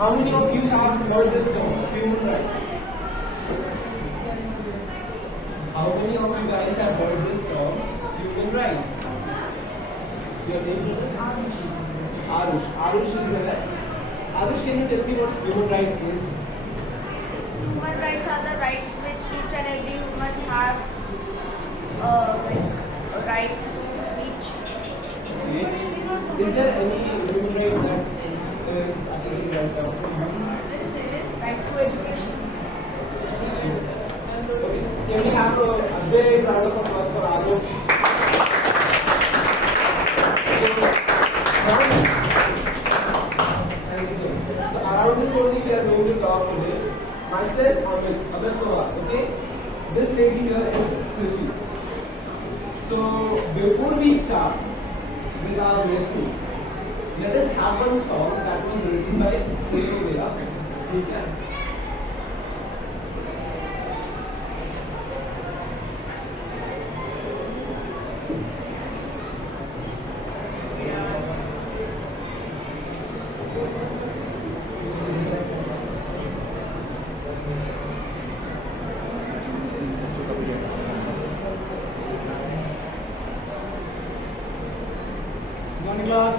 How many of you have heard this song, Human Rights? How many of you guys have heard this term, Human Rights? Your name? Arush. Arush is there. Arush, can you tell me what human right is? Human rights are the rights which each and every human have, like a right to speech. Okay. Is there any human right that is actually right now? Right to education. Okay. Can we have a big round of applause for Arush? So around this only we are going to talk today. Myself, Amit, okay? This lady here is Sifi. So before we start with our lesson, let us have one song that was written by Sifi. Okay? Morning class.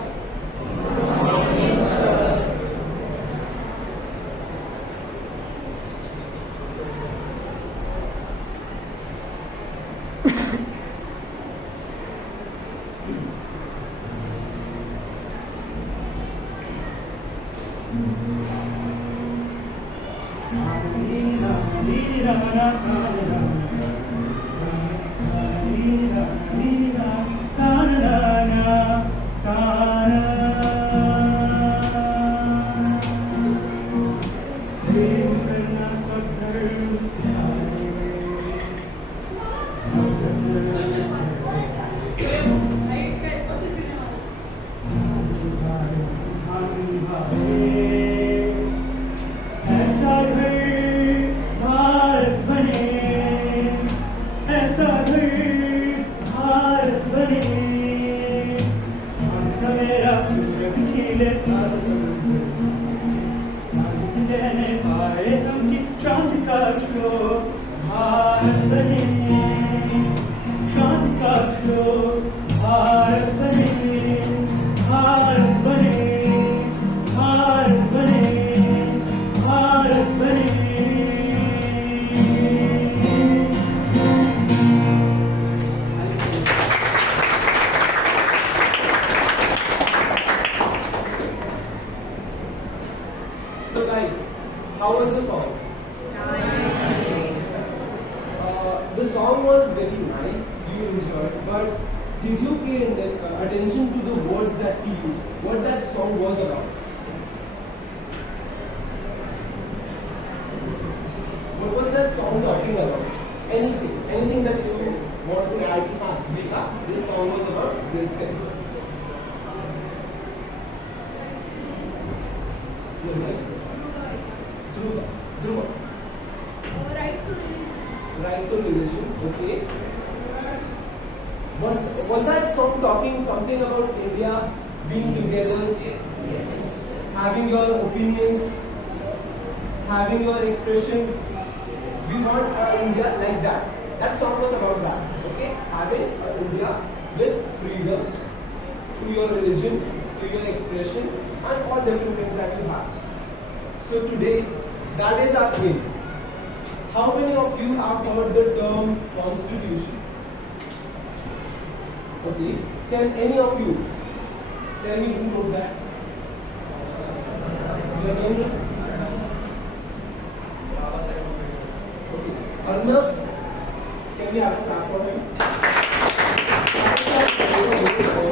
So guys, how was the song? The song was very nice, you enjoyed, but did you pay attention to the words that he used? What that song was about? What was that song talking about? Anything that you want to add to Beka? This song was about this thing. Through what? Right to religion. Right to religion, okay. Was that song talking something about India being together? Yes. Having your opinions, having your expressions? We want India like that. That song was about that, okay? Having India with freedom to your religion, to your expression, and all different things that you have. So today, that is our aim. How many of you have heard the term constitution? Okay. Can any of you tell me who wrote that? Your name is? Okay. Arnav, can we have a clap for him?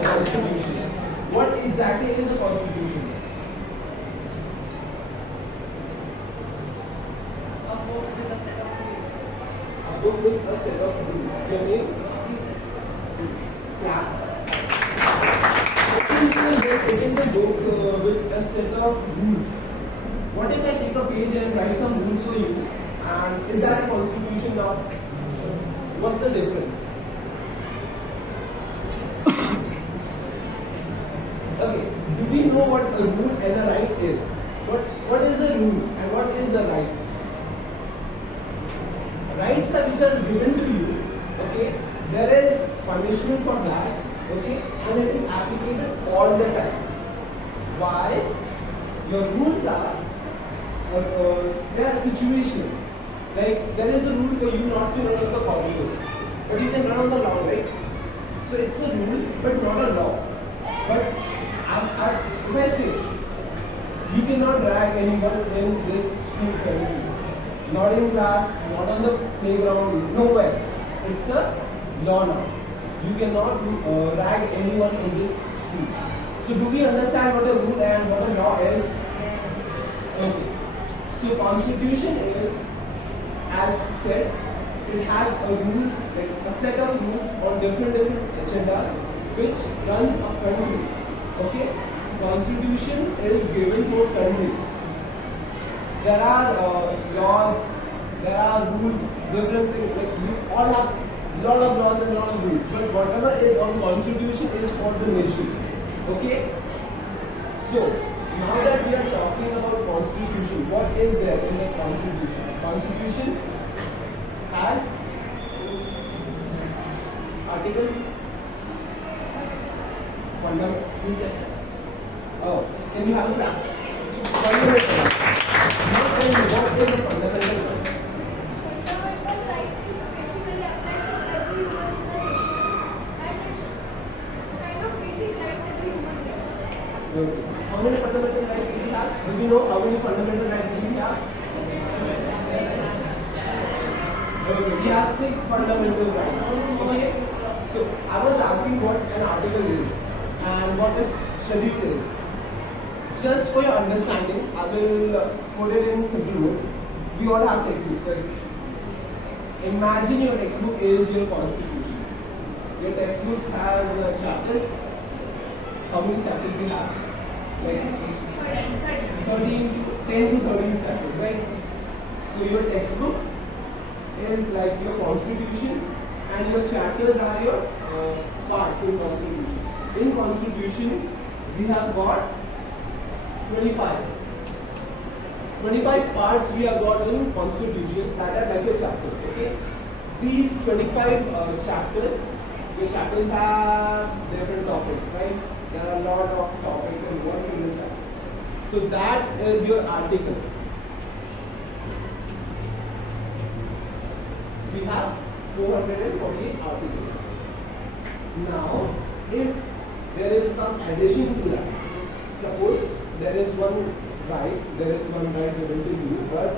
Constitution. What exactly is a constitution? A book with a set of rules. A book with a set of rules. Your name? Yeah. It is a book with a set of rules. What if I take a page and write some rules for you? And is that a constitution now? What's the difference? Okay. Do we know what a rule and a right is? What is rule and what is the right? Rights are which are given to you, okay? There is punishment for that, okay? And it is applicable all the time. Why? Your rules are, there are situations. Like there is a rule for you not to run on the corridor, but you can run on the lawn, right? So it's a rule, but not a law. But if I say, you cannot drag anyone in this school premises. Not in class, not on the playground, nowhere. It's a law now. You cannot drag anyone in this school. So do we understand what a rule and what a law is? Okay. So constitution is, as said, it has a rule, like a set of rules on different agendas which runs a country. Okay? Constitution is given to a country. There are laws, there are rules, different things. Like we all have lot of laws and lot of rules, but whatever is on constitution is for the nation. Okay? So now that we are talking about constitution, what is there in the constitution? Constitution has articles, fundamental. Oh, can you have a clap? Fundamental. Now tell me, what is a fundamental right? Fundamental right is basically applied to every human in the nation, and it's kind of basic rights every human gets. Okay. How many fundamental rights do we have? Do we know how many fundamental rights do we have? Okay, we have 6 fundamental rights. Okay. So I was asking what an article is and what a schedule is. Just for your understanding, I will put it in simple words. We all have textbooks, right? Imagine your textbook is your constitution. Your textbook has chapters. How many chapters do you have? Like 13 to 10 to 13 chapters, right? So your textbook is like your constitution and your chapters are your parts in constitution. In constitution, we have got 25 parts we have got in constitution that are like your chapters, okay? These 25 chapters, your chapters have different topics, right? There are a lot of topics in one single chapter. So that is your article. We have 448 articles. Now, if there is some addition to that, suppose there is one right given to you, but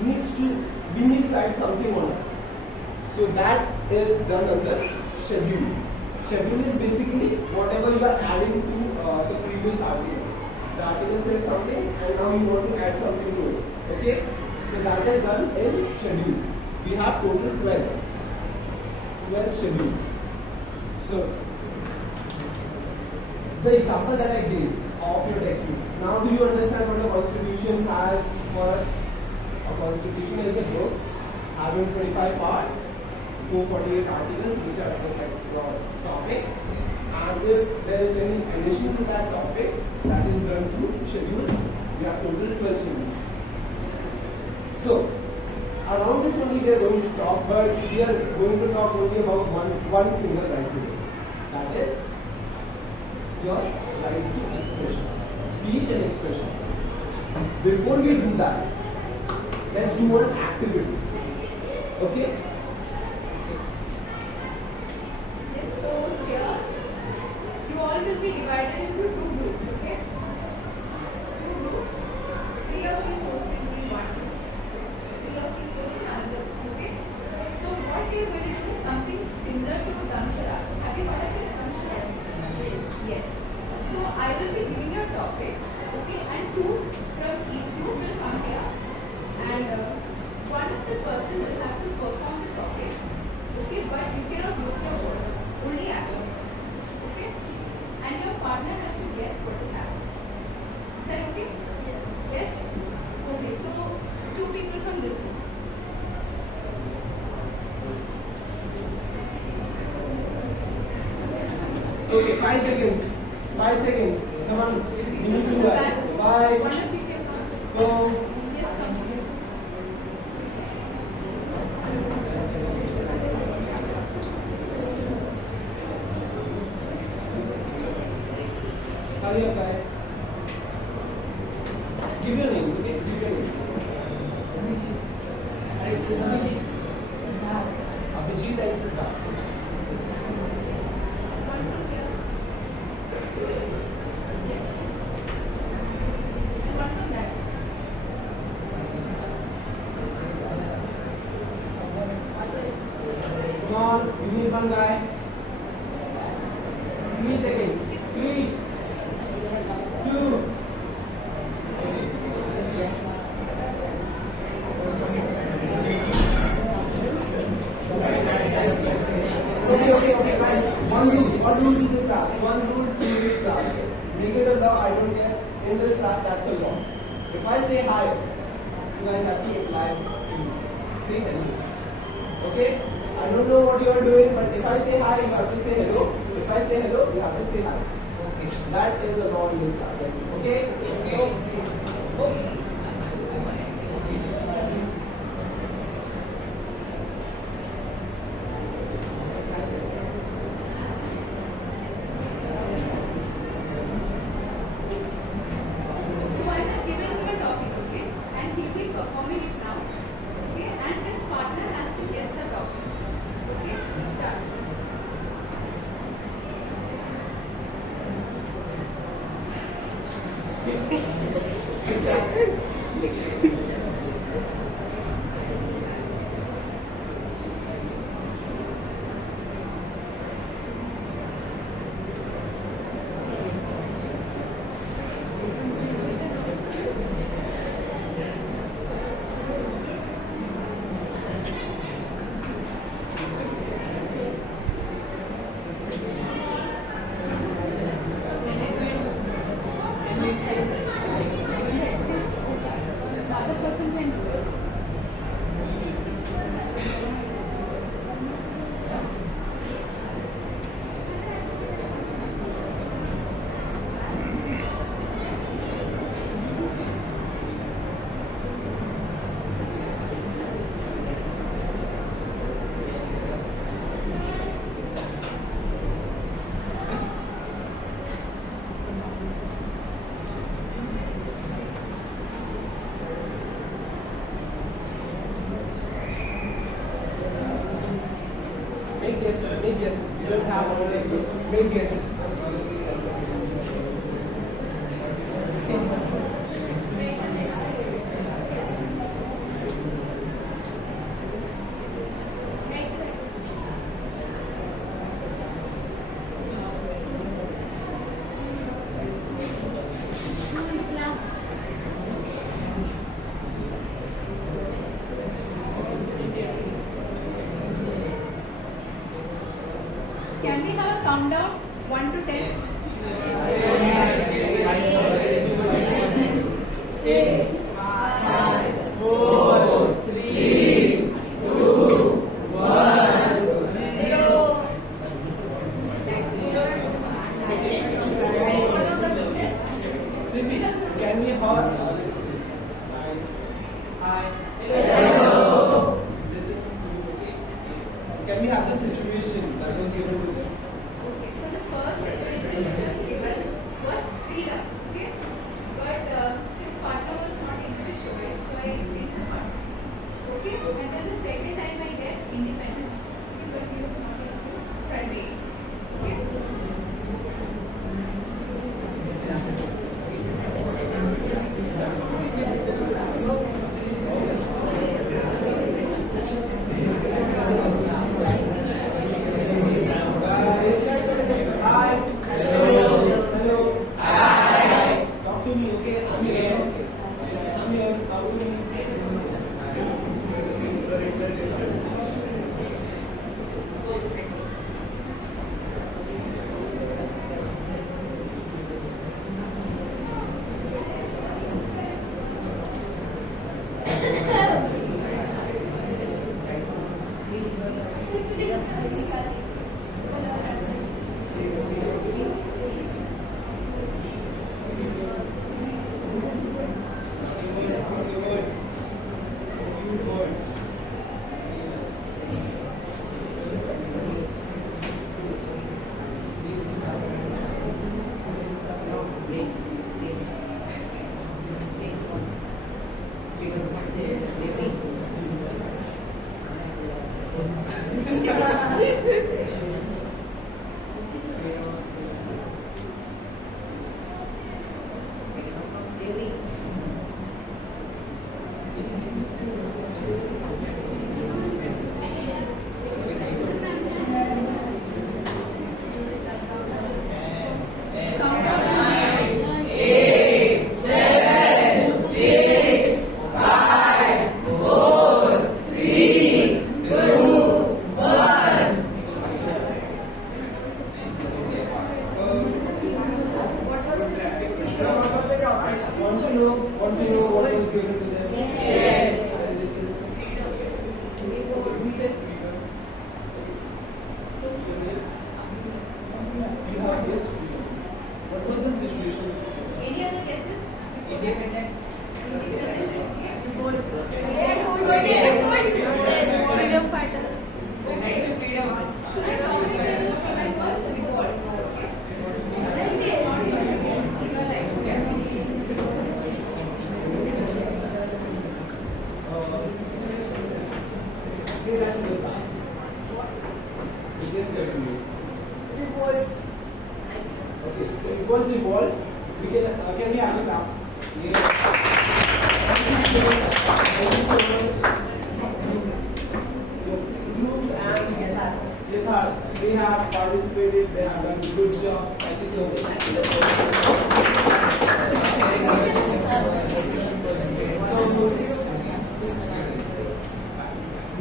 we need to add something on it. So that is done under schedule. Schedule is basically whatever you are adding to the previous article. The article says something and now you want to add something to it. Okay? So that is done in schedules. We have total 12 schedules. So the example that I gave of your textbook. Now do you understand what a constitution has for us? A constitution is a book having 25 parts, 448 articles which are just like your topics. And if there is any addition to that topic, that is done through schedules. We have total 12 schedules. So around this only we are going to talk, but we are going to talk only about one single right today. That is your right to expression, speech and expression. Before we do that, let's do one activity. Okay? Yes, so here you all will be divided into 2 groups, okay? 2 groups. 3 of these rows will be one group. 3 of these rows in another group, okay? So what we are going to do is something similar to Damsharaj. Have you heard of it, Damsharaj? Yes. So I will be giving you a topic, okay? And 2 from each group will come here, and one of the person will have to perform the topic, okay? But you cannot use your words, only actions, okay? And your partner has to guess what is happening. Is that okay? Yes? Okay, so 2 people from this group. Okay, 5 seconds. 5 seconds. Come on. We need to do that. 5, Give your names, okay? Give your names. Abhijit and Siddharth. One from here. Yes, please. And one from back. Come on, we need one guy. 3 seconds. 3, 2. Okay, guys. One rule to the class. One rule to this class. Make it a law, I don't care. In this class, that's a law. If I say hi, you guys have to reply. Say hello. Okay? I don't know what you are doing, but if I say hi, you have to say hello. If I say hello, you have to say hi. Okay. That is a law in this class. Okay? Okay. So I have given him a topic, okay, and he will performing it now, okay, and his partner has to guess the topic, okay. Start. The other person can do it. Make guesses, make guesses. You don't have all of you. Make guesses. Can we have a countdown? 1 to 10? 6, 5, 4, 3, 2, 1, 0. Sifi, can we have nice. Hi. Hello. This is okay. Can we have the situation that was given to them? Okay, so the first situation which was given was freedom, okay? But his partner was not able to show it, so I exchanged the partner. Okay, and then the second time I get independence, okay, but he was not able to convey it. Okay? given to them? Yes. And listen. We said freedom. You have guessed freedom. What was the situation? Any other guesses? Independent. Independence. Okay. Freedom fighter. Okay. Freedom. So the company was given was revolt. Okay. Let's say you are right. Say that in the class. You guessed that to me. Revolt. Okay, so it was revolt. We can we have a clap? Yes. Thank you so much. Dhruv and Yatharth, they have participated. They have done a good job. Thank you so much. So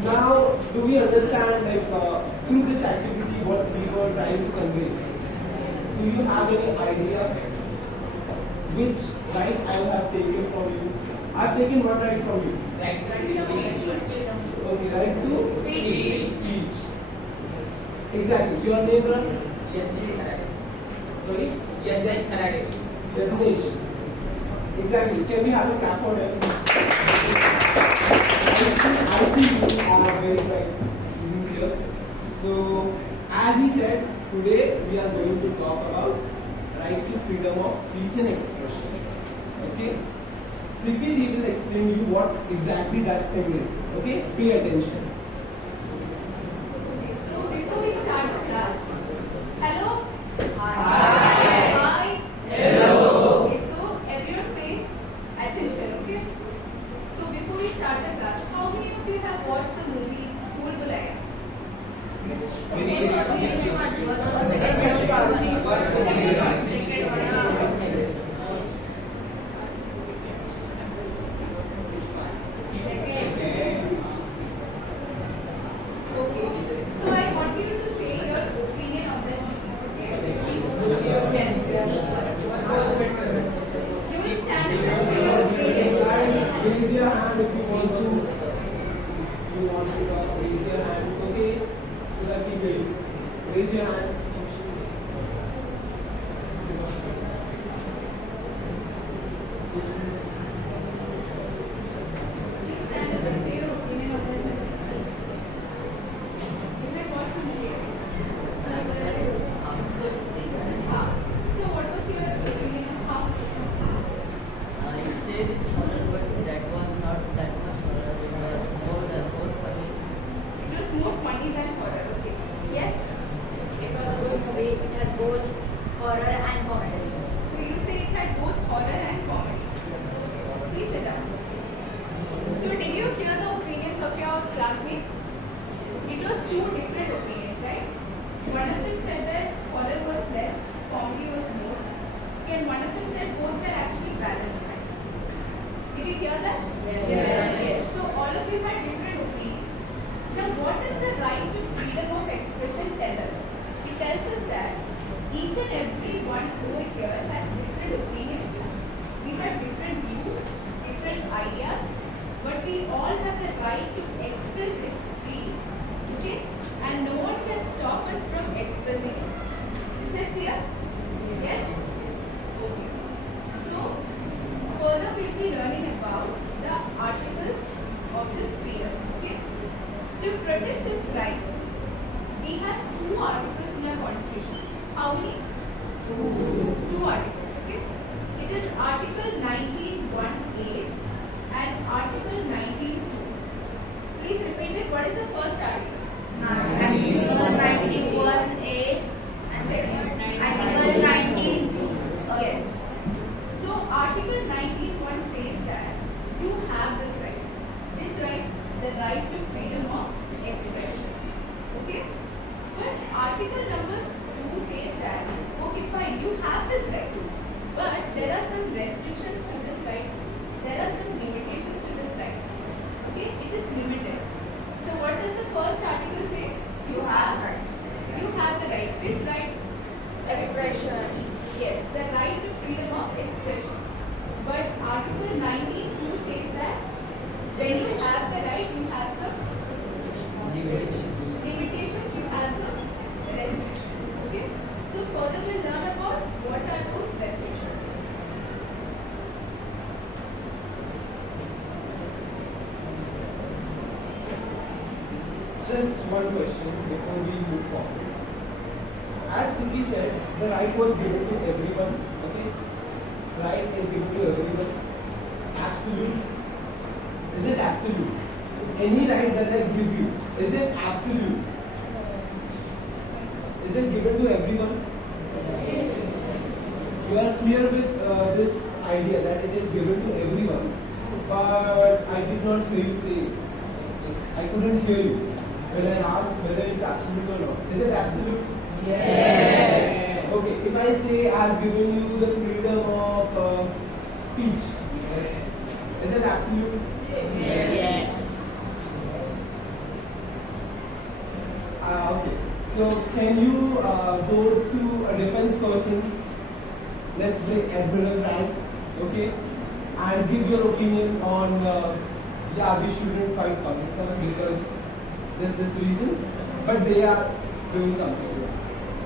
now, do we understand through this activity what we were trying to convey? Do you have any idea which right I have taken from you? I have taken one right from you. Okay, right to speech. Exactly. Your name, brother? Sorry? Yadnesh. Exactly. Can we have a clap for them? I see you are very bright students here. So, as he said, today we are going to talk about right to freedom of speech and expression. Okay? Sifi will explain you what exactly that thing is. Okay? Pay attention. Okay, so before we start the class, hello? Hi. Hello. Okay, so everyone pay attention, okay? So before we start the class, how many of you have watched the movie Bhool Bhulaiya? Okay, so I want you to say your opinion on the movie, okay? You will stand up and say your opinion. Guys, raise your hand if you want to. Raise your hands, okay? So that we will. Raise your hands. Please stand up and say your opinion on the movie. You had watched the movie. This half. So what was your opinion on half? I said it's horror, but that was not that much horror. It was more funny. It was more funny than horror, okay? Yes? It was a good movie. It had both horror and comedy. So you say it had both horror and comedy. Okay. Please sit down. So did you hear the opinions of your classmates? It was two different opinions, right? One of them said that horror was less, comedy was more. And one of them said both were actually balanced, right? Did you hear that? Yes. So all of you had different opinions. Now what does the right to freedom of expression tell us? It tells us that each and every one over here has different opinions. We have different views, different ideas, but we all have the right to express it freely. Okay? And no one can stop us from expressing it. Is that clear? Yes? Okay. So, further we'll be learning about the articles of this freedom. Okay? To protect this right, we have two articles in our constitution. How many? Two articles, okay? It is Article 19(1)(a) and Article 19(2). Please repeat it. What is the first article? Article 91A and Second. Article 19B. just one question before we move forward. As Sifi said, the right was given to everyone. Okay, right is given to everyone. Absolute. Is it absolute? Any right that I give you, is it absolute? Is it given to everyone? You are clear with this idea that it is given to everyone, but I did not hear you say. I couldn't hear you when I asked whether it's absolute or not. Is it absolute? Yes. Okay. If I say I have given you the freedom of speech, yes. Is it absolute? Yes. Okay. So can you go to a defense person, let's say admiral rank, okay, and give your opinion on yeah, we shouldn't fight Pakistan because this reason, but they are doing something else.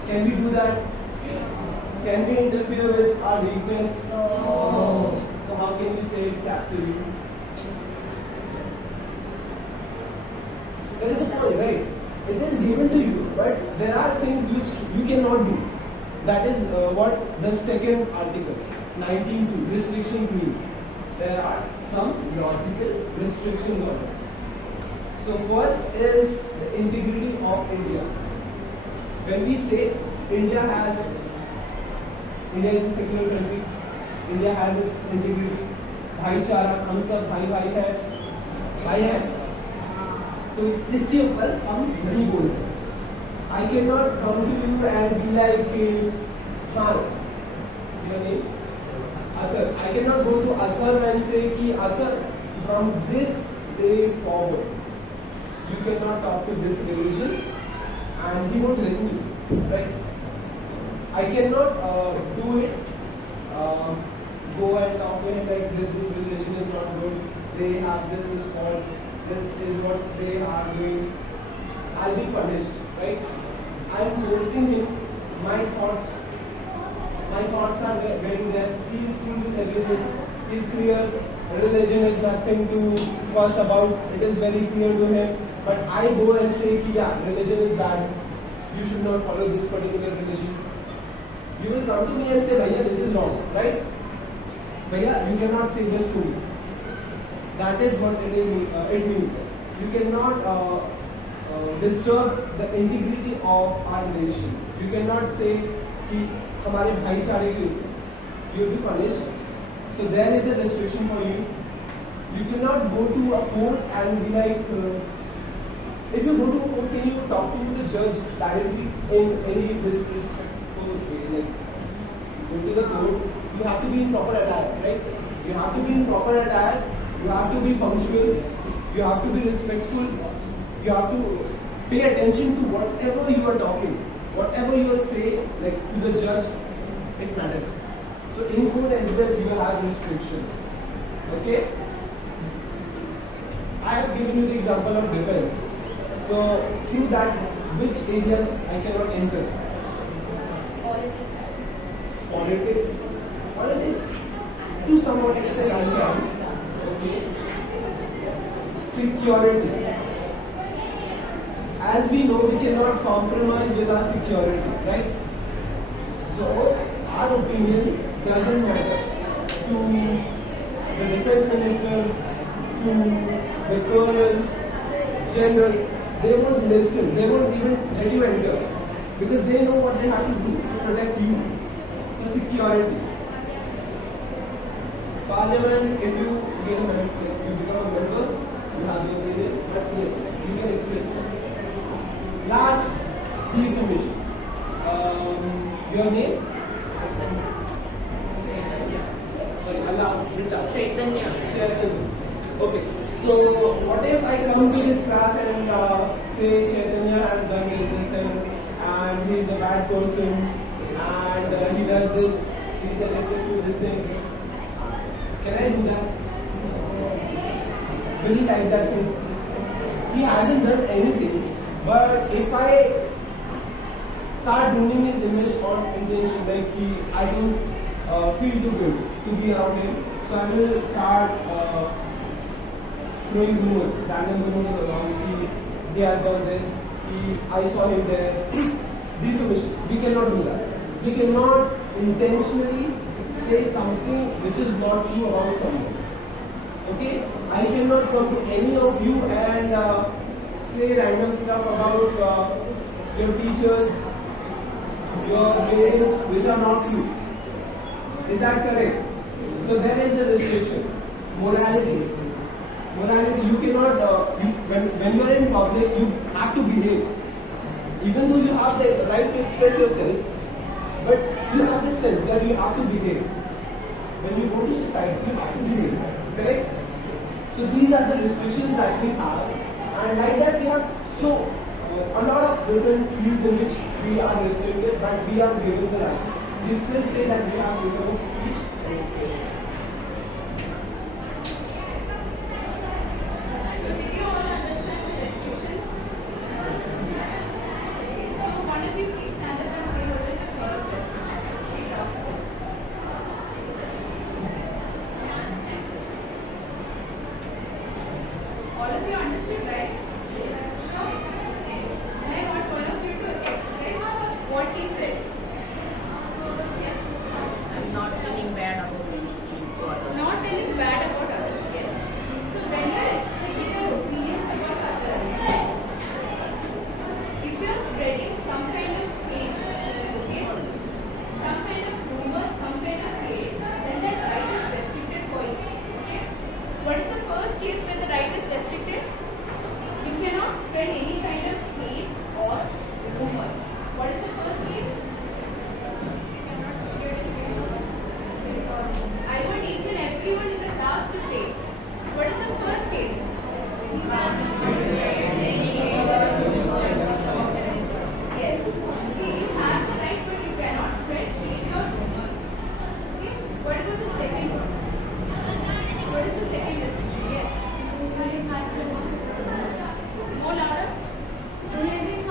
Can we do that? Can we interfere with our defense? No. So how can we say it's absolute? That is the point, right? It is given to you, but there are things which you cannot do. That is what the second article, 19.2, restrictions means. There are some logical restrictions on it. So first is the integrity of India. When we say India is a secular country, India has its integrity, भाईचारा, हम सब भाई भाई है, तो इसके ऊपर हम नहीं बोल सकते. I cannot come to you and be like, हाँ, your name, Athar. I cannot go to Athar and say कि Athar, from this day forward, you cannot talk to this religion, and he won't listen to you, right? I cannot do it. Go and talk to him like this religion is not good. They have this fault. This is what they are doing. I'll be punished, right? I'm forcing him. My thoughts are very there. He is cool with everything. He is clear. Religion is nothing to fuss about. It is very clear to him. But I go and say, yeah, religion is bad. You should not follow this particular religion. You will come to me and say, Bhaiya, this is wrong, right? Bhaiya, you cannot say this to me. That is what it means. You cannot disturb the integrity of our nation. You cannot say कि हमारे भाईचारे के ऊपर. You will be punished. So there is a restriction for you. You cannot go to a court and be like, if you go to a court, can you talk to the judge directly in any disrespectful way? Like, go to the court, you have to be in proper attire, right? You have to be in proper attire. You have to be punctual. You have to be respectful. You have to pay attention to whatever you are talking, whatever you are saying, like to the judge. It matters. So in court as well, you have restrictions. Okay. I have given you the example of defense. So through that, which areas I cannot enter? Politics. To some extent I can. Okay. Security. As we know, we cannot compromise with our security, right? So our opinion doesn't matter to the defense minister, to the colonel, general. They won't listen. They won't even let you enter because they know what they have to do to protect you. So security. Parliament, if you get a member, you become a member, you have your opinion, but yes, you can express it. Last, the information. Your name? Sorry, Allah, Rita. Chaitanya. Okay. So, what if I come to this class and say Chaitanya has done these things and he is a bad person and he does this, he is addicted to these things. Can I do that? Will he like that thing? He hasn't done anything, but if I start ruining his image or intention, like I don't feel too good to be around him, so I will start throwing rumors, random rumors around. he has done this, I saw him there. Defamation. We cannot do that. We cannot intentionally say something which is not true about someone. Okay? I cannot come to any of you and say random stuff about your teachers, your parents, which are not true. Is that correct? So there is a restriction. Morality. Morality, you cannot, when you are in public, you have to behave. Even though you have the right to express yourself, but you have this sense that you have to behave. When you go to society, you have to behave. Correct? So these are the restrictions that we have. And like that, we have a lot of different fields in which we are restricted, but we are given the right. We still say that we have freedom of speech and expression. So did you all understand the restrictions? Okay, so one of you please stand up and say what is the first restriction. Read out. All of you understood, right? Sure. And I want all of you to express what he said. Yes. I'm not feeling bad about anything. Not telling bad about others, yes. So when you are expressing your opinions about others, if you are spreading some kind of hate, okay, some kind of rumor, some kind of hate, then that right is restricted for you. Okay? What is the first case where the right is restricted? You cannot spread any kind of hate or rumors. What is the first case? I want each and everyone in the class to say, what is the first case? Yes. Okay, you have the right, but you cannot spread hate or rumors. Okay. What about the second one? What is the second restriction? Yes. More louder. Behaving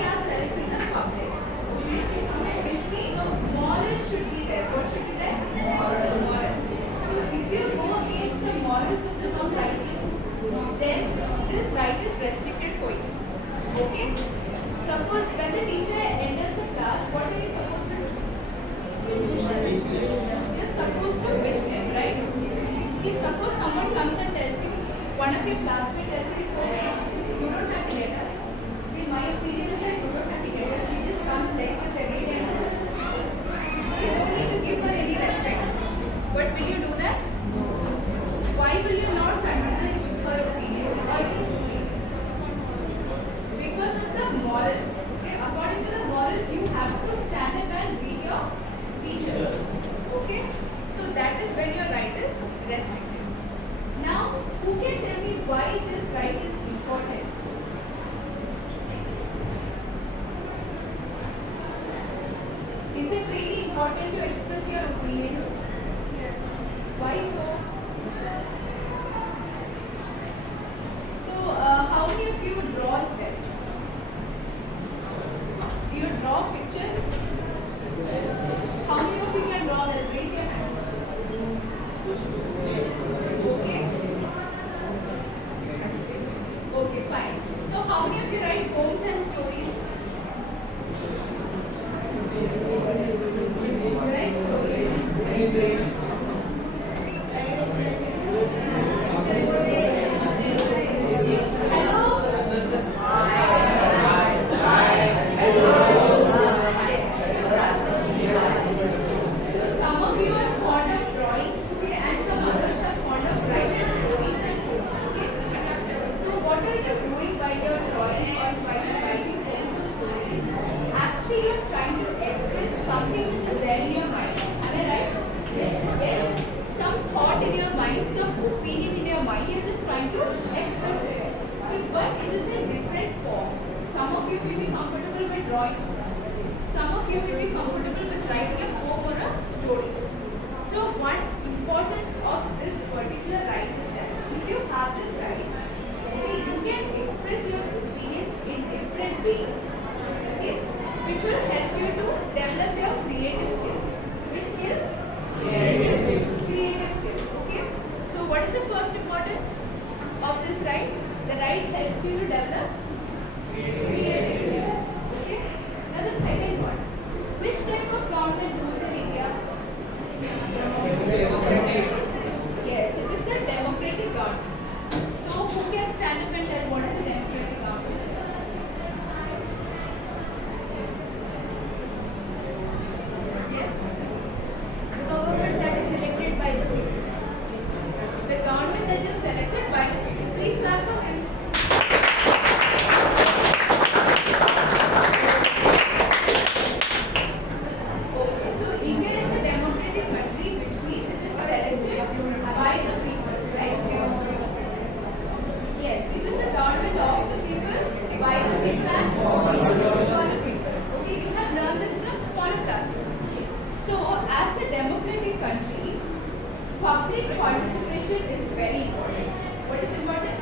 yourselves in the public. Okay. Which means morals should be there. What should be there? Moral. So if you go against the morals of the society, then this right is restricted for you. Okay? Suppose when the teacher enters the class, what are you supposed to do? You're supposed to wish them, right? If suppose someone comes and tells you, one of your classmates tells you it's okay, you don't have to get her. Okay, my opinion is that you don't have to get her. She just comes lectures every day and does. You don't need to give her any respect. But will you do that? Why will you not consider her opinion or his opinion? Because of the morals. Okay? According to the morals, you have to stand up and read your teachers. Okay? So that is when your right is restricted. Now, who can tell me why this right is important? Is it really important to express your opinions? Why so? So, how many of you draw as well? Do you draw pictures? How many of you can draw well? Raise your hand. Okay. Okay, fine. So, how many of you write poems and stories? You write stories. So some of you are fond of drawing, okay, and some others are fond of writing stories and poems, okay? So what are you doing while you're drawing or while you're writing poems or stories? Actually, you're trying to express something which is there in your mind. Am I right? Yes. Some thought in your mind, some opinion in your mind, you're just trying to express it. Okay, but it is in different form. Some of you will be comfortable with drawing. Some of you will be comfortable with writing a poem or a story. So one importance of this particular right is that if you have this right, okay, you can express your opinions in different ways, okay, which will help you to develop your creative skills. Which skill? Creative skill. Okay. So what is the first importance of this right? Public participation is very important. What is important?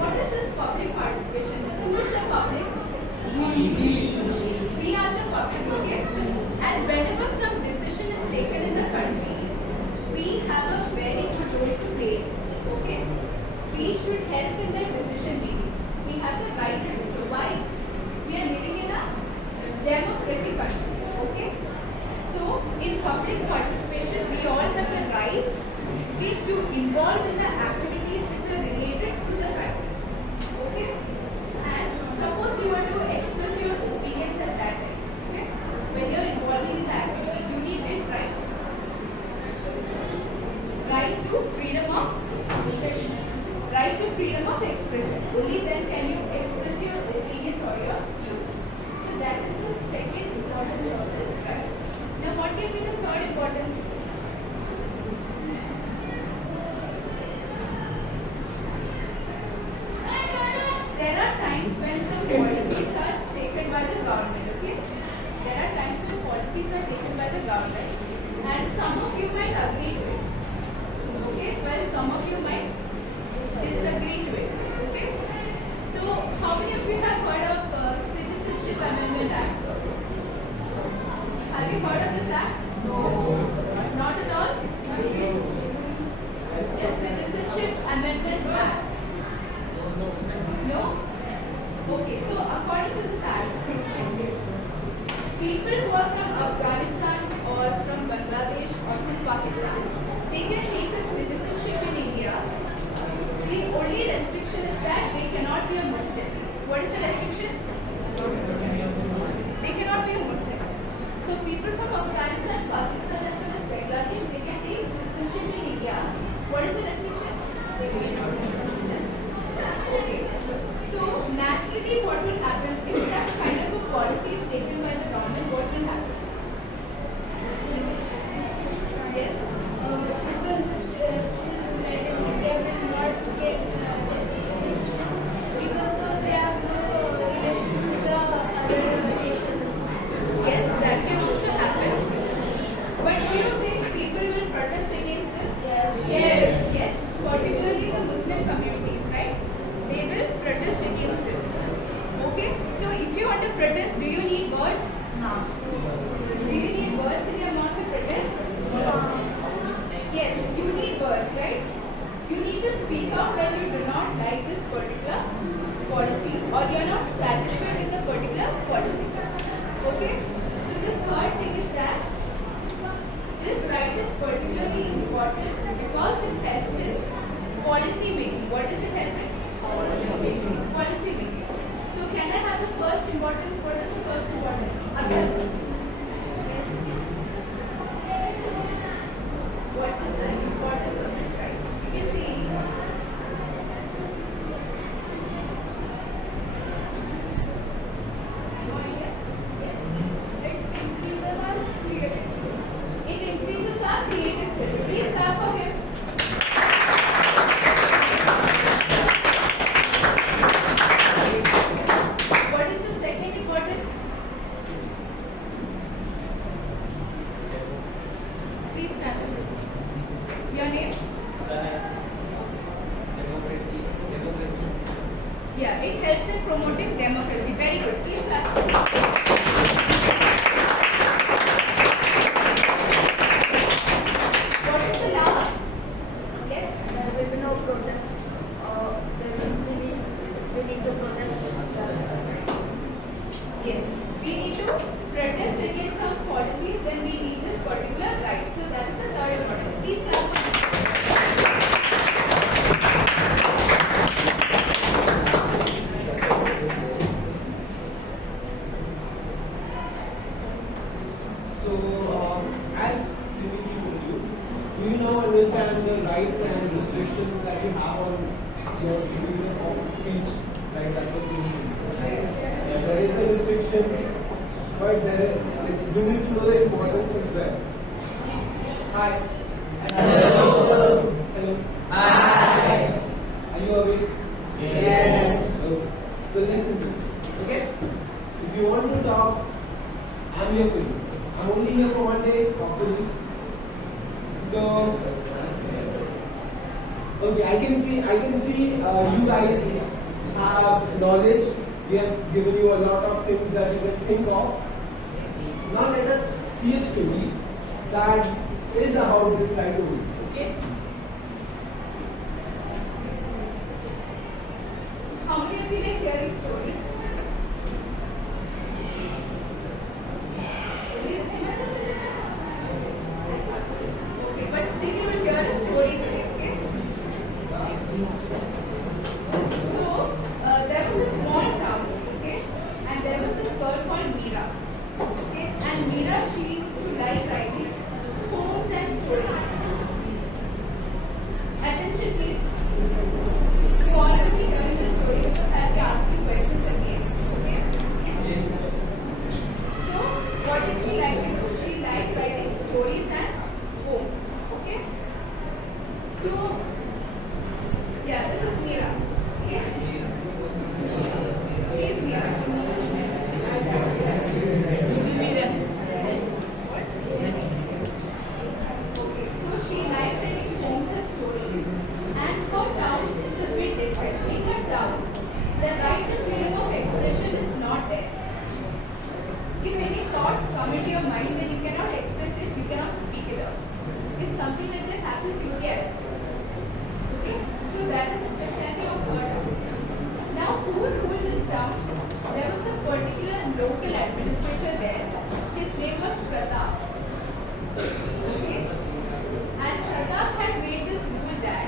What is this public participation? Who is the public? We are the public, okay? And whenever some decision is taken in the country, we have a very good role to play, okay? We should help in that decision making. We have the right to do so. Why? We are living in a democratic country, okay? So, in public participation, we all have the right to involve in the activities which are related to the country, okay? And suppose you want to express your opinions at that time, okay? When you are involving in the activity, you need which right? Right to freedom of expression. Right to freedom of expression. Only then can you express your opinions or your views. So that is the second importance of this right. Now what can be the third importance? There are times when some policies are taken by the government, okay? There are times when policies are taken by the government and some of you might agree to it, okay? While some of you might disagree to it, okay? So, how many of you have heard of Citizenship Amendment Act? Have you heard of this act? No. Not at all? Okay. Yes, Citizenship Amendment Act. No? Okay, so according to this act, people who are from Afghanistan or from Bangladesh or from Pakistan, they can take a citizenship in India. The only restriction is that they cannot be a Muslim. What is the restriction? They cannot be a Muslim. So people from Afghanistan, Pakistan as well as Bangladesh, they can take citizenship in India. What is the restriction? They cannot be a Muslim. Okay. So naturally what will happen if that kind of a policy is taken by the government, what will happen? Yes? Yes, that can also happen. But do you think people will protest against this? Yes. Yes. Particularly the Muslim communities, right? They will protest against this. Okay? So if you want to protest, do you need words? No. Do you need words in your mouth to protest? No. Yes, you need words, right? You need to speak out that you do not like this particular policy or you are not satisfied with the particular policy. Okay? So the third thing is that this right is particularly important because it helps in policy making. What does it help in? Policy making. Policy making. So can I have the first importance? What is the first importance? Yes. What is the importance of this right? You can say any one. No idea? Yes. It increases our creative skill. It increases our creative skill. Please clap for him. What is the second importance? Please stand up. Your name? Yeah, it helps in promoting democracy. Very good. Please clap. What is the last? Yes? There will be no protest. We need to protest. Yes. We need to protest against some policies, then we need this particular right. So that is the third importance. Please clap. So, as Sifi told you, do you now understand the rights and restrictions that you have on your freedom of speech, like that was mentioned? Yes. Yeah, there is a restriction, but there you need to know the importance as well. Hi. Hello. Hello. Hi. Are you awake? Yes. So listen to me. Okay? If you want to talk, I'm here for you. I'm only here for one day, talk to you. So, okay, I can see you guys have knowledge. We have given you a lot of things that you can think of. Now let us see a story that is about this kind of. Okay. How many of you like hearing stories? Only this much? Okay, but still you will hear a story today, okay? So, there was a small town, okay? And there was this girl called Meera. Okay? And Meera, she used to like writing poems and stories. Attention please. You all have to be hearing this story because I'll be asking questions again. Okay? So, what did she like to do? She liked writing stories and poems. Okay? So, yeah, this is Meera. Okay? She is Meera. Okay, so she liked writing poems and stories, and her town is a bit different. In her town, the right to freedom of expression is not there. If any thoughts come into your mind, then you cannot express it, you cannot speak it out. If something like that happens, you get okay? So that is a specialty of her town. Now, who ruled this town? There was a particular local administrator there. His name was Pratap. Okay? And Pratap had made this rule that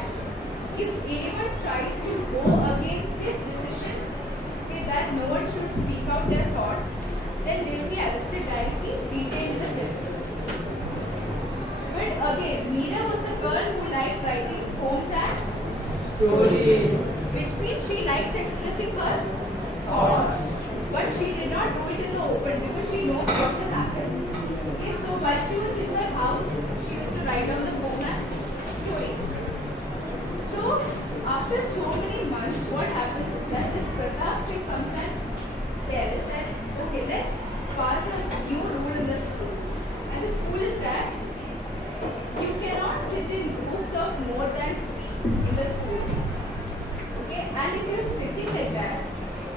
if anyone tries to go against his decision, okay, that no one should speak out their thoughts, then they will be arrested directly, detained in the prison. But again, Meera was a girl who liked writing poems and Story. which means she likes expressing her thoughts. But she did not do it in the open because she knows what will happen. Okay, so while she was in her house, she used to write down the poem and stories. So after so many months, what happens is that this Pratap Singh comes and tells that, okay, let's pass a new rule in the school. And the school is that you cannot sit in groups of more than 3 in the school. Okay, and if you're sitting like that,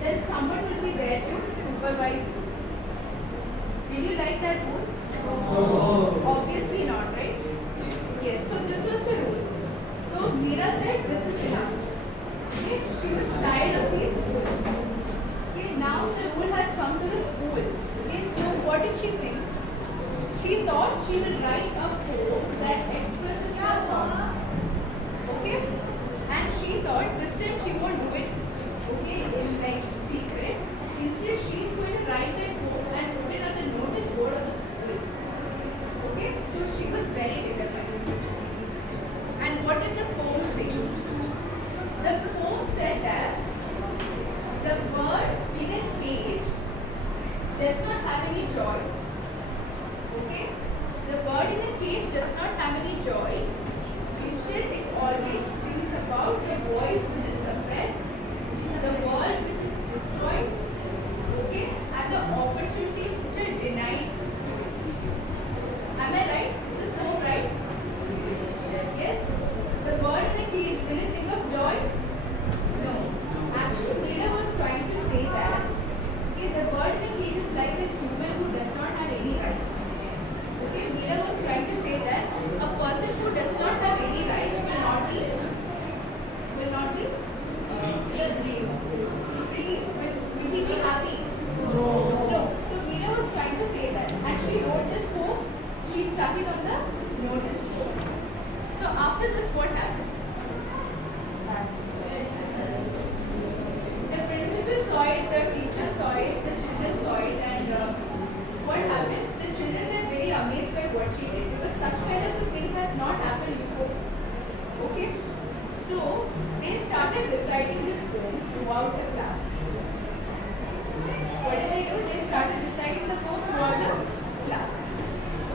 then someone will be there to supervise you. Will you like that rule? No. Obviously not, right? Yes, so this was the rule. So Meera said this is enough. Okay, she was tired of these rules. Okay, now the rule has come to the schools. Okay, so what did she think? She thought she will write a poem that expresses her thoughts. Okay, and she thought this time she won't do it, okay, in like secret. Instead, she is going to write that poem and put it on the notice board of the school. Okay, so she was very determined. And what did the poem say? The poem said that the bird in a cage does not have any joy. Okay, the bird in a cage does not have any joy. Instead, it always thinks about the voice which is suppressed, the world which is destroyed, okay, and the opportunities which are denied to it. Am I right? Is this poem right? Yes. The bird in the cage, will it think of joy? No. Actually, Meera was trying to say that okay, the bird in the cage is like a human who does not have any rights. Okay, Meera was trying to say that a person who does not have any rights will not be free. Will he be happy? No. So Meera was trying to say that, and she wrote this poem. She stuck it on the notice board. So after this, what happened? The principal saw it, the teacher saw it, the children saw it, and what happened? The children were very amazed by what she did because such kind of a thing has not happened before. Okay? So they started reciting this poem throughout the class. What did they do? They started reciting the poem throughout the class.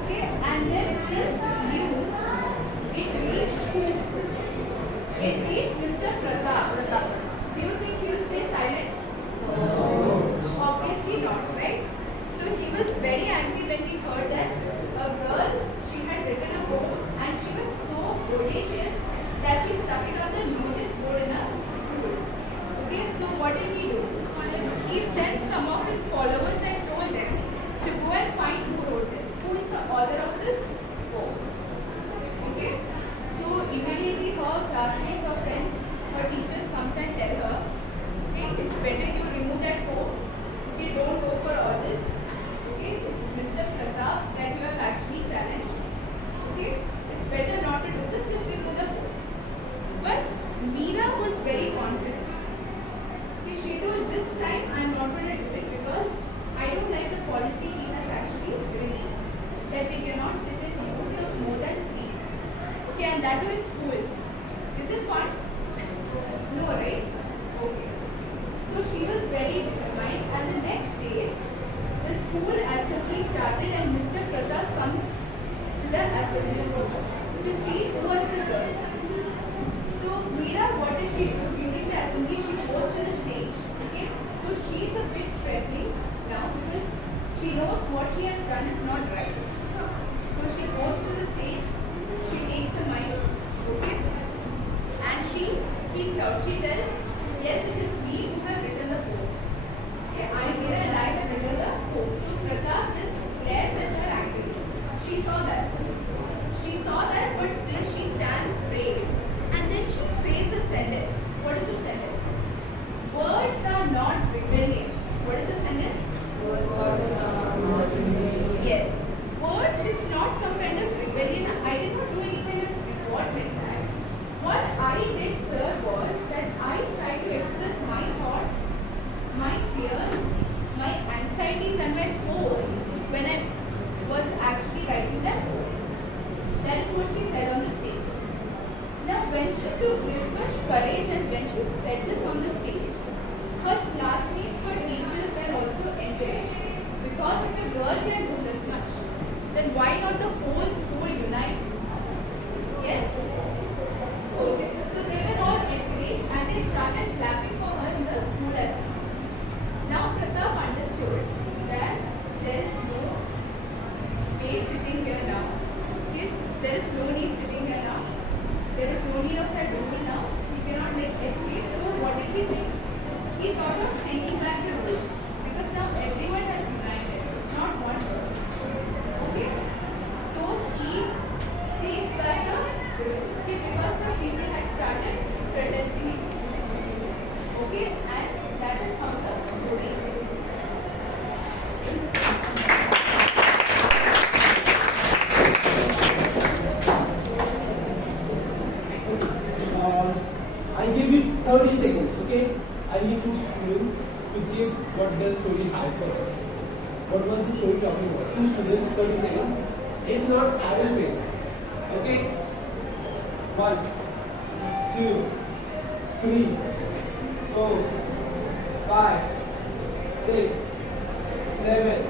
Okay? And then this news, it reached who? audacious that she stuck it on the notice board in a school. Okay, so what did he do? He sent some of his followers and told them to go and find who wrote this. Who is the author of this poem? Okay, so immediately her classmates or friends, her teachers comes and tell her, okay, it's better you remove that poem. Okay, don't go for all this. Okay, it's Mr. Pratap that you have actually challenged. Okay, it's better not to do this, just remove the poem. But Meera was very confident. Okay, she told this time I'm not going to do it because I don't like the policy he has actually released that we cannot sit in groups of more than 3. Okay, and that too in schools. Is it fun? No, right? Okay. So she was very determined, and the next day the school assembly started and Mr. Pratap comes to the assembly to see who was the girl. So Meera, what did she do during the assembly? She goes to the stage. Okay, so she's a bit trembling now because she knows what she has done is not right. So she goes to the stage. She takes the mic. Okay, and she speaks out. She tells, "Yes, it is we who have written the poem. Okay, I'm here and I have written the poem." So Pratap just glares at her angrily. She saw that. But still she stands brave. And then she says a sentence. What is the sentence? Words are not rebellion. What is the sentence? Words are not rebellion. Yes. Words, it's not some kind of rebellion. I did not do any kind of revolt like that. What I did, sir, was that I tried to express my thoughts, my fears, my anxieties and my hopes when I was actually writing that poem. That is what she said on the stage. Now when she took this much courage and when she said this on the stage, her classmates, her teachers were also encouraged. Because if a girl can do this much, then why not the whole school unite? Yes? Okay. So they were all encouraged and they started clapping for her in the school assembly. Now Pratap understood that there is no way sitting here now. Okay? There is no need sitting here now. There is no need of that rule now. He cannot escape. So what did he think? He thought of taking back the rule. Because now everyone has united. It's not one rule. Okay? So he takes back the rule. Okay, because the people had started protesting against it. Okay? And that is how the story ends. I give you 30 seconds, okay? I need 2 students to give what the story had for us. What was the story talking about? 2 students, 30 seconds. If not, I will wait. Okay? 1, 2, 3, 4, 5, 6, 7,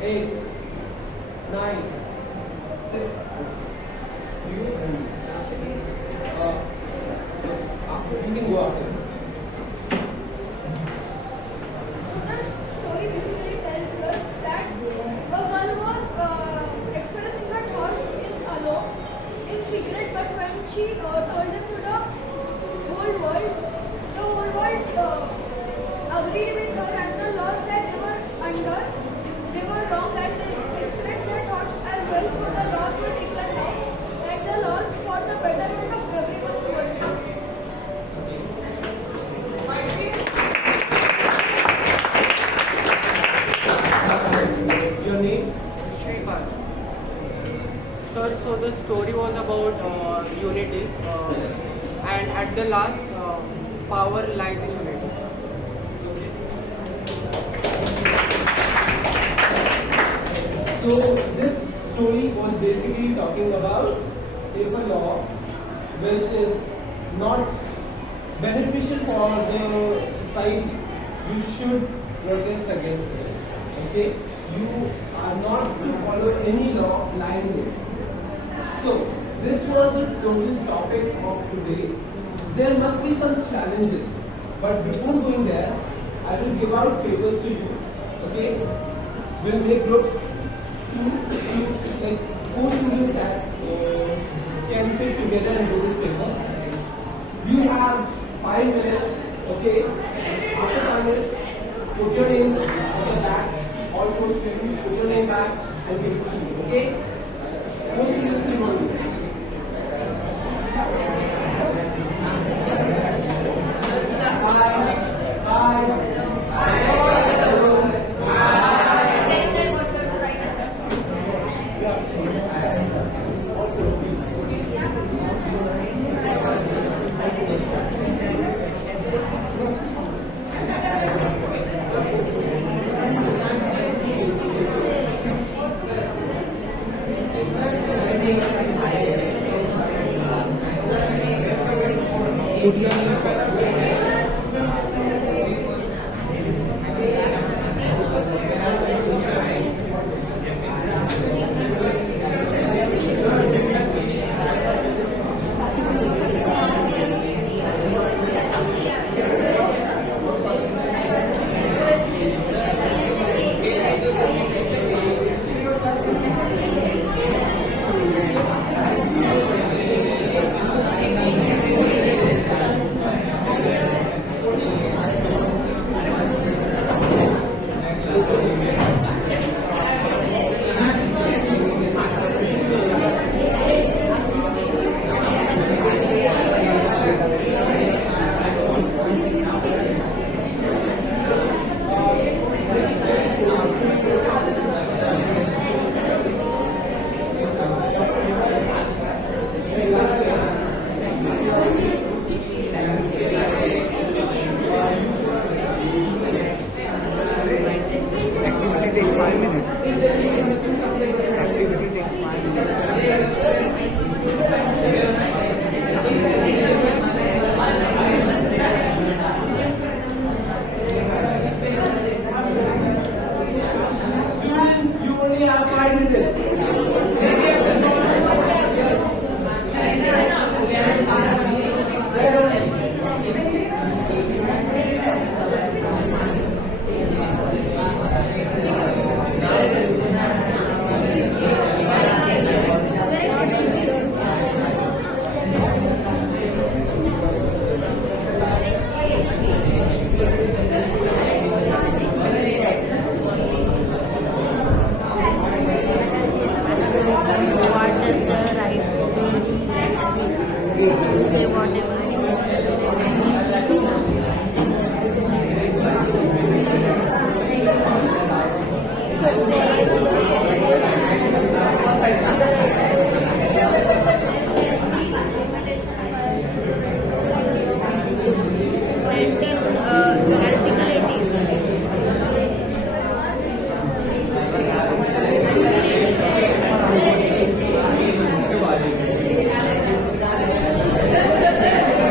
8, 9, 10. You and me. You can go after this. So the story basically tells us that a girl was expressing her thoughts in secret, but when she told them to the whole world agreed with her and the laws that they were under, they were wrong and they expressed their thoughts as well. So the laws were taken down and the laws for the betterment of everyone were done. Your name? Shripal. Sir, so the story was about unity, and at the last, power lies in unity. So this story was basically talking about if a law which is not beneficial for the society, you should protest against it. Okay? You are not to follow any law blindly. So this was the total topic of today. There must be some challenges, but before going there, I will give out papers to you. Okay? We'll make groups. Like 4 students can sit together Okay. After finals, put your name on the back. All four students, put your name back and give it to me. Okay. Four students in one group. Students, you only have 5 minutes. What is the right way to say whatever? Article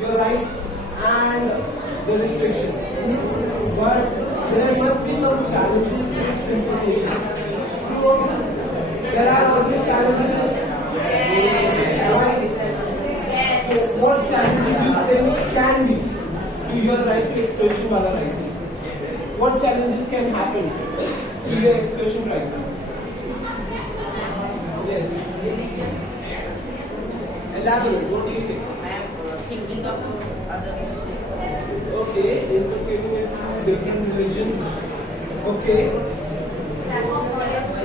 your rights and the restrictions. But there must be some challenges to its implementation. True. There are always challenges. Right? So what challenges you think can be to your right to expression wala right? What challenges can happen to your expression right? Yes. Elaborate. What do you think? I am thinking of other things. Okay, inculcating it to different religion. Okay. Lack of knowledge.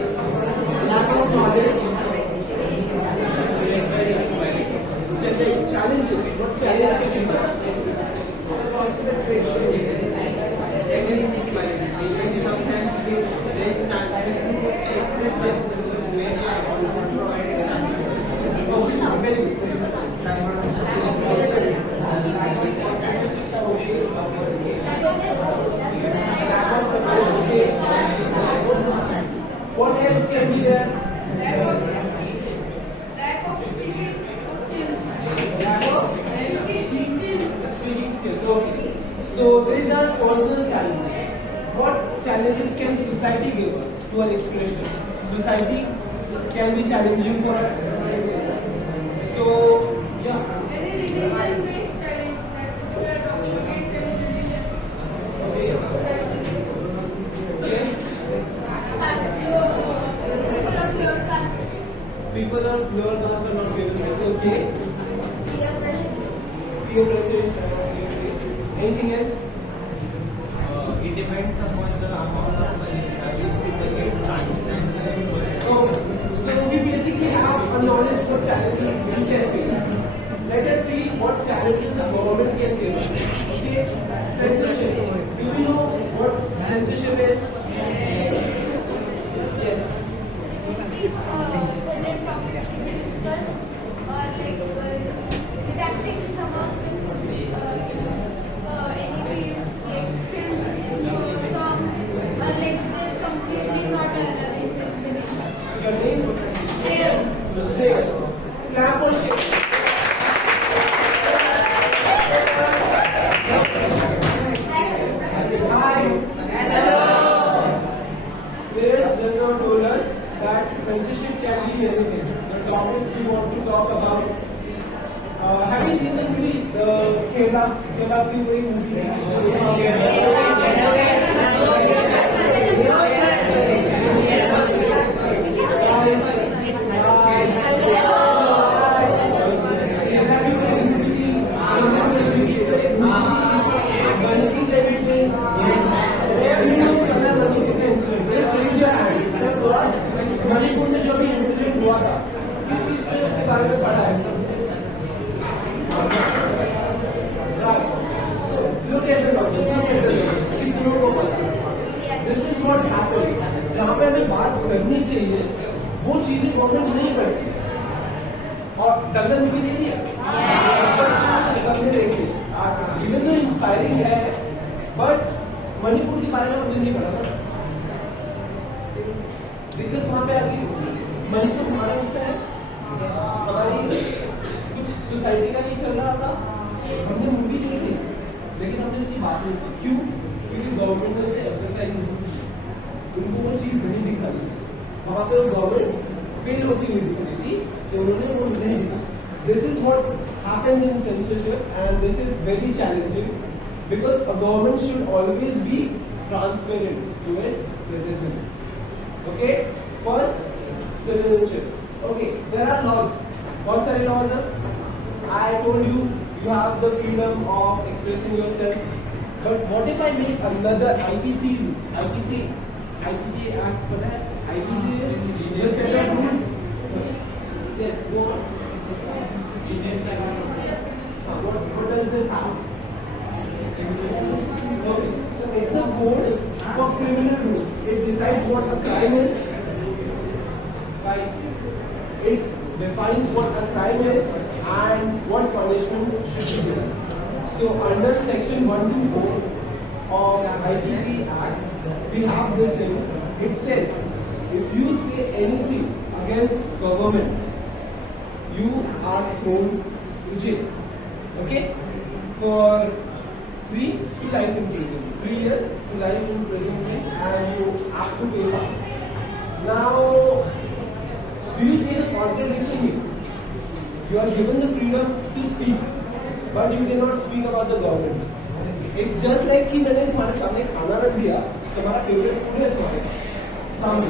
Lack of knowledge. Challenges. What challenge can you have? What else can be there? Lack of speaking skills. Lack of Speaking skills. speaking skills. Okay. So these are personal challenges. What challenges can society give us to our expression? Society can be challenging for us. So yeah. Any religion-based challenge that we are talking about any religion. Okay. Yes. People of lower caste are not given rights. Okay. Peer pressure. Peer pressure is okay. Anything else? It depends upon the amount of money that these people get chance and So we basically have a knowledge of challenges we can face. Let us see what challenges the government can give us. Okay, censorship. Do you know what censorship is? Yes. Certain topics to be discussed, or like redacting some of the any fields like films, shows, songs, or like just completely not allowing them to be. Your name? Yes. Say. Clap for shit. Hi. Hello. Shreyas just now told us that censorship can be anything. The topics we want to talk about. Have you seen the movie, the Kerala की कोई movie? Manipur में जो भी incident हुआ था किस चीज से उसके बारे में पढ़ा है look at the numbers, look at the numbers. कितनों को पता है? This is what happens. जहाँ पे हमें बात करनी चाहिए वो चीजें गवर्नमेंट नहीं करती और दंगल मूवी देखी है सबने देखी इवन तो इंस्पायरिंग है बट मणिपुर के बारे में हमने नहीं पढ़ा था दिक्कत वहां पे आ गई मणिपुर हमारा हिस्सा है हमारी कुछ सोसाइटी का नहीं चल रहा था हमने मूवी देखी लेकिन हमने उसकी बात नहीं की क्यों क्योंकि गवर्नमेंट ने उसे एक्सरसाइज नहीं की उनको वो चीज नहीं दिखाई वहां पे गवर्नमेंट फेल होती हुई दिख रही थी तो उन्होंने वो नहीं दिखा this is what happens in censorship and this is very challenging because a government should always be transparent to its citizen. Okay, first citizenship. Okay, there are laws. बहुत सारे laws हैं. I told you you have the freedom of expressing yourself. But what if I make another IPC rule? IPC Act पता है? IPC is the set of rules. Yes, go on. What does it have? Okay, so it's a code for criminal rules. It decides what a crime is. Guys, it defines what a crime is and what punishment should be given. So under section 124 of IPC Act, we have this thing. It says, if you say anything against government, you are thrown to jail. Okay? for 3 to life in prison. 3 years to life in prison, and you have to pay fine. Now, do you see the contradiction here? You are given the freedom to speak, but you cannot speak about the government. It's just like कि मैंने तुम्हारे सामने खाना रख दिया, तुम्हारा favourite food है तुम्हारे पास सामने,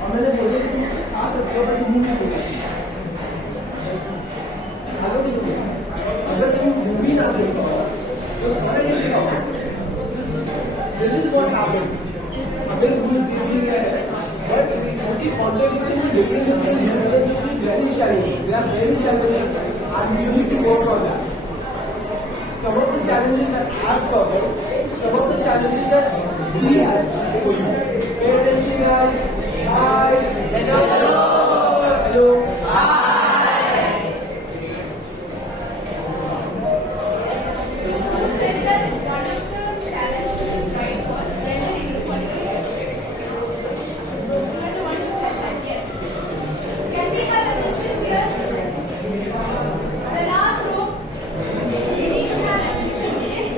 और मैंने बोला कि तुम इसे खा सकते हो, बट मुंह नहीं खोलना चाहिए। अगर तुम मुंह भी ना खोल पाओ तो खाना कैसे खाओगे? This is what happened. हमें रूल्स दे दिए गए हैं, but उसकी contradiction में different rules हैं जो कि very challenging. They are very challenging, and we need to work on that. Some of the challenges that I have covered, some of the challenges that he has for you. Pay attention, guys. Hi. Hello. Hello. Hi. You said that one of the challenges to this right was gender inequality. You are the one who said that, yes. Can we have attention here? The last row. We need to have attention here.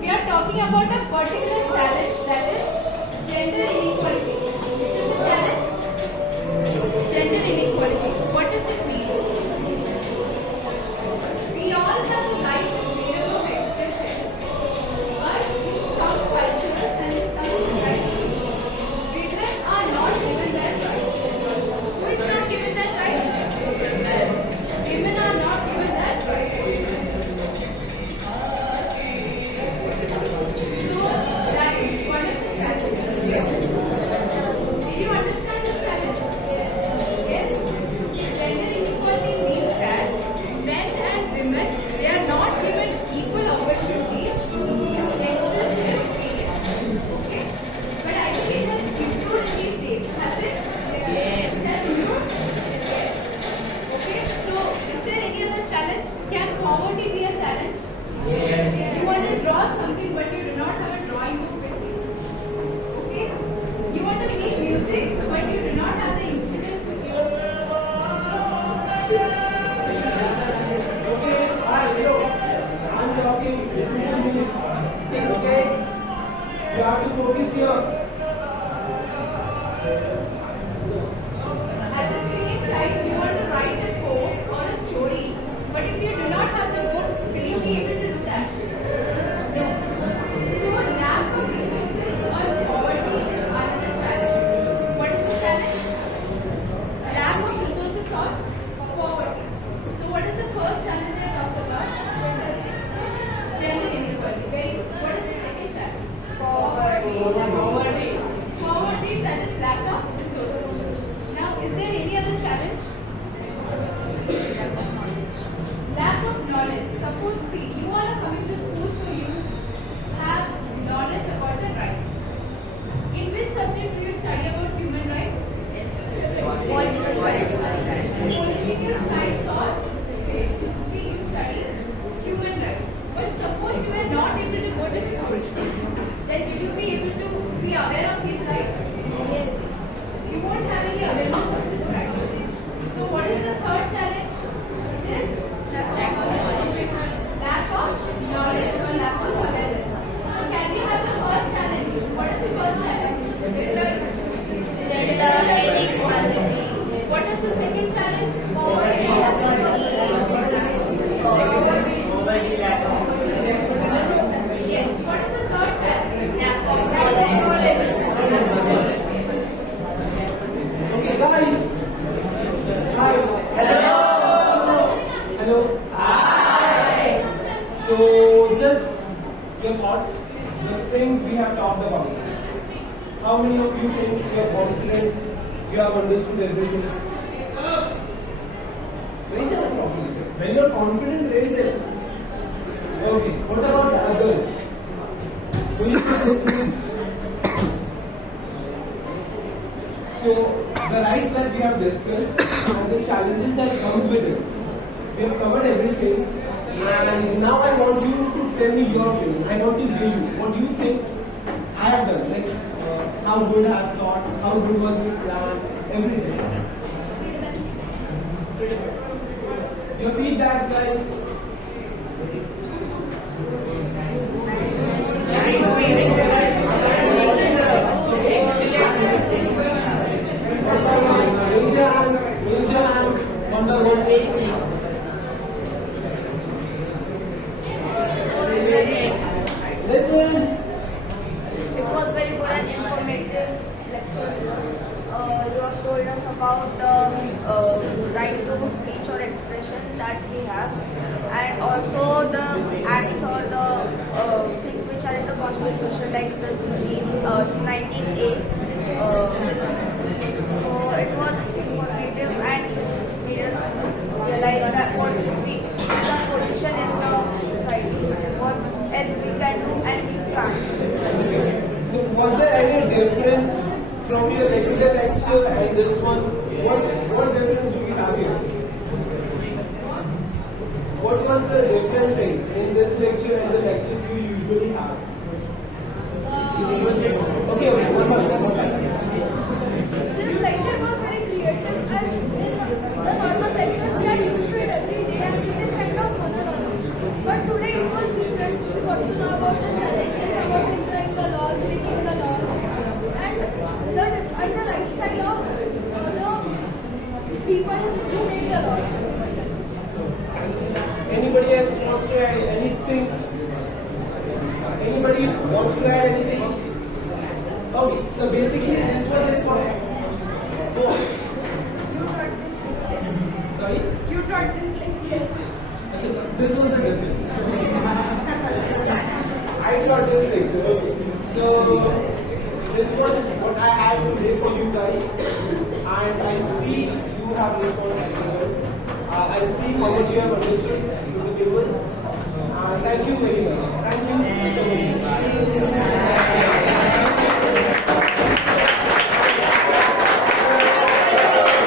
We are talking about a particular challenge, that is gender inequality. Which is the challenge? Gender inequality. What does it mean? We all have the right to freedom of expression, but in some cultures and in some societies, women are not given that right. Who is not given that right? Women are not given that right. So that is one of the challenges. Did you understand this challenge? Yes. Gender inequality means that men and women, they are not given equal opportunities to express their opinions. Okay? But I think it has improved in these days. Has it? Yes. It has improved? Yes. Okay, so is there any other challenge? Can poverty be a challenge? Yes. You want to draw something but you do not have a drawing book with you. Okay? You want to make music but you do not have the instruments with you. Okay, I'm talking. Listen to me. Okay, you have to focus here. At the same time, you want to write a poem or a story, but if you do not have the book, will you be able to do that? No. So, lack of resources or poverty is another challenge. What is the challenge? Lack of resources or poverty. So, what is the first challenge I talked about? Gender inequality. Very good. What is the second challenge? Poverty. Poverty, that is lack of resources. Now, is there any other challenge? Lack of knowledge. Suppose, see, you all are coming to school, so you have knowledge about the rights. In which subject do you study about human rights? Political science or civics. Okay, you study human rights. But suppose you are not able to go to school, then will you be able to be aware of these rights? Yes. You won't have any awareness of this right. So what is the third challenge? It is lack of knowledge or lack of awareness. So can we have the first challenge? What is the first challenge? Gender inequality. What is the second challenge? Poverty. Yes. What is the third challenge? Lack of knowledge. Okay, guys. Hi. Hello. Hello. Hi. So, just your thoughts, the things we have talked about. How many of you think you are confident, you have understood everything? Raise your hand properly. When you are confident, raise it. Okay, what about the others? Will you please listen? So, the rights that we have discussed and the challenges that comes with it. We have covered everything, and now I want you to tell me your opinion. I want to hear you. What do you think I have done? Like, how good I have thought, how good was this plan, everything. Your feedbacks, guys. this one, what difference do we have here? What was the different thing in this lecture and the lectures you usually have? Okay, one more. This lecture was very creative and in the normal lectures we are used to it every day and it is kind of monotonous. But today it was different. We got to know about the challenges, about enjoying the laws, breaking the laws, and the lifestyle of the people who make the laws. Anybody else wants to add anything? Anybody wants to add anything? Okay, so basically this was it for Sorry? You taught this lecture. This was the difference. I taught this lecture. Okay. So this was what I had today for you guys, and I see you have responded well. I'll see how much you have understood in the papers. Thank you very much.